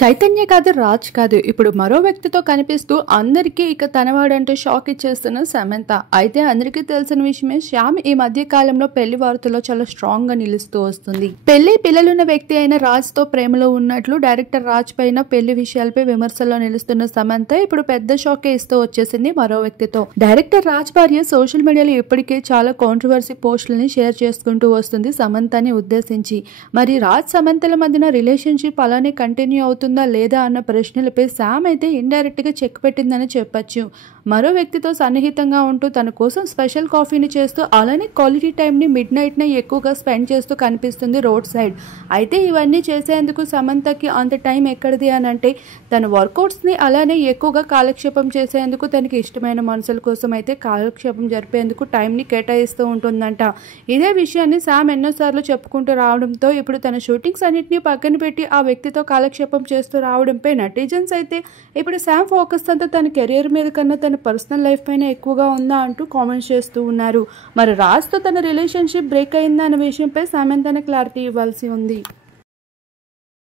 చైతన్య కాదు, రాజ్ కాదు, ఇప్పుడు మరో వ్యక్తితో కనిపిస్తూ అందరికీ ఇక తనవాడంటూ షాక్ ఇచ్చేస్తున్న సమంత. అయితే అందరికీ తెలిసిన విషయమే, శ్యామ్ ఈ మధ్య కాలంలో పెళ్లి వార్తల్లో చాలా స్ట్రాంగ్ గా నిలుస్తూ వస్తుంది. పెళ్లి పిల్లలున్న వ్యక్తి అయిన రాజ్ తో ప్రేమలో ఉన్నట్లు డైరెక్టర్ రాజ్ పైన పెళ్లి విషయాలపై విమర్శల్లో నిలుస్తున్న సమంత ఇప్పుడు పెద్ద షాక్ ఇస్తూ వచ్చేసింది మరో వ్యక్తితో. డైరెక్టర్ రాజ్ భార్య సోషల్ మీడియాలో ఇప్పటికే చాలా కాంట్రవర్సీ పోస్టులని షేర్ చేసుకుంటూ వస్తుంది సమంతని ఉద్దేశించి. మరి రాజ్ సమంతల మధ్యన రిలేషన్షిప్ అలానే కంటిన్యూ అవుతుందా లేదా అన్న ప్రశ్నలపై శామ్ అయితే ఇండైరెక్ట్ గా చెక్ పెట్టిందని చెప్పొచ్చు. మరో వ్యక్తితో సన్నిహితంగా ఉంటూ తన కోసం స్పెషల్ కాఫీని చేస్తూ అలానే క్వాలిటీ టైం ని మిడ్ నైట్ ని ఎక్కువగా స్పెండ్ చేస్తూ కనిపిస్తుంది రోడ్ సైడ్. అయితే ఇవన్నీ చేసేందుకు సమంతకి అంత టైం ఎక్కడిది అని అంటే, తన వర్కౌట్స్ ని అలానే ఎక్కువగా కాలక్షేపం చేసేందుకు తనకి ఇష్టమైన మనుషుల కోసం అయితే కాలక్షేపం జరిపేందుకు టైం ని కేటాయిస్తూ ఉంటుందంట. ఇదే విషయాన్ని శామ్ ఎన్నోసార్లు చెప్పుకుంటూ రావడంతో ఇప్పుడు తన షూటింగ్స్ అన్నింటినీ పక్కన పెట్టి ఆ వ్యక్తితో కాలక్షేపం చేస్తూ రావడంపై నెటిజన్స్ అయితే ఇప్పుడు శామ్ ఫోకస్ అంతా తన కెరీర్ మీద కన్నా తన పర్సనల్ లైఫ్ పైన ఎక్కువగా ఉందా అంటూ కామెంట్స్ చేస్తూ ఉన్నారు. మరి రాజ్ తో తన రిలేషన్షిప్ బ్రేక్ అయిందా అనే విషయంపై సమంత క్లారిటీ ఇవ్వాల్సి ఉంది.